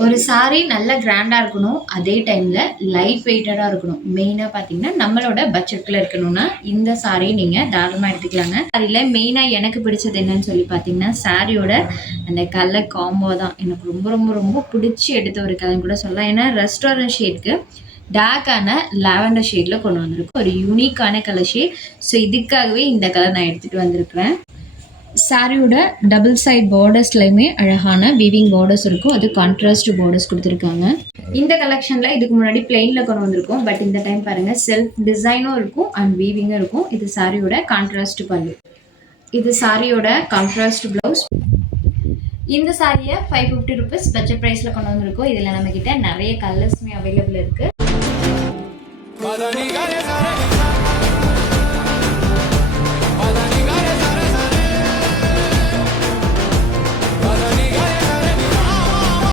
ஒரு சாரி நல்ல கிராண்டா இருக்கணும். அதே டைம்ல லைட் வெயிட்டடா இருக்கணும். மெயினா பார்த்தீங்கன்னா, நம்மளோட பட்ஜெட்ல இருக்கணும்னா, இந்த சாரி நீங்க தாராளமா எடுத்துக்கலாங்க. சாரில மெயினா எனக்கு பிடிச்சது என்னன்னு சொல்லி பார்த்தீங்கன்னா, சாரியோட அந்த கலர் காம்போ தான். எனக்கு ரொம்ப ரொம்ப ரொம்ப பிடிச்சு எடுத்த ஒரு கலர்ன்னு கூட சொல்லலாம். ஏன்னா ரெஸ்டாரண்ட் ஷேட்க்கு டார்க்கான லாவெண்டர் ஷேட்ல கொண்டு வந்திருக்கும். ஒரு யூனிக்கான கலர் ஷேட். ஸோ இதுக்காகவே இந்த கலர் நான் எடுத்துட்டு வந்திருக்கிறேன். சாரியோட டபுள் சைட் பார்டர்ஸ்லையுமே அழகான வீவிங் பார்டர்ஸ் இருக்கும். அது கான்ட்ராஸ்ட் பார்டர்ஸ் கொடுத்துருக்காங்க. இந்த கலெக்ஷன்ல இதுக்கு முன்னாடி பிளெயின்ல கொண்டு வந்திருக்கோம். பட் இந்த டைம் பாருங்க செல்ஃப் டிசைனும் இருக்கும் அண்ட் வீவிங்கும் இருக்கும். இது சாரியோட கான்ட்ராஸ்ட் பல்லு. இது சாரியோட கான்ட்ராஸ்ட் பிளவுஸ். இந்த சாரியை 550 ருபீஸ் பட்ஜெட் ப்ரைஸில் கொண்டு வந்திருக்கோம். இதில் நம்மக்கிட்ட நிறைய கலர்ஸுமே அவைலபிள் இருக்குது.